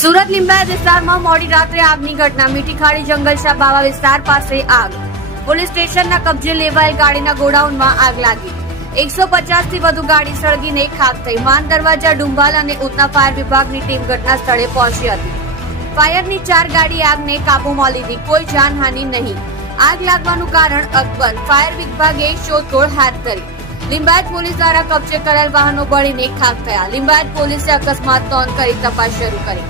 સુરત લિંબાયત વિસ્તારમાં મોડી રાત્રે આગની ઘટના. મીઠી ખાડી જંગલશા બાવા વિસ્તાર પાસે આગ. પોલીસ સ્ટેશનના કબજે લેવાયેલ ગાડીના ગોડાઉનમાં આગ લાગી. 150 થી વધુ ગાડી સળગીને ખાખ થઈ. માન દરવાજા, ડુંબાલ અને ઉધના ફાયર વિભાગની ટીમ ઘટના સ્થળે પહોંચી હતી. ફાયરની 4 ગાડી આગને કાબૂમાં લીધી. કોઈ જાનહાનિ નહીં. આગ લાગવાનું કારણ અકબર. ફાયર વિભાગે શોધખોળ હાથ ધરી. લિંબાયત પોલીસ દ્વારા કબજે કરાયેલ વાહનો બળીને ખાખ થયા. લિંબાયત પોલીસે અકસ્માત નોંધ કરી તપાસ શરૂ કરી.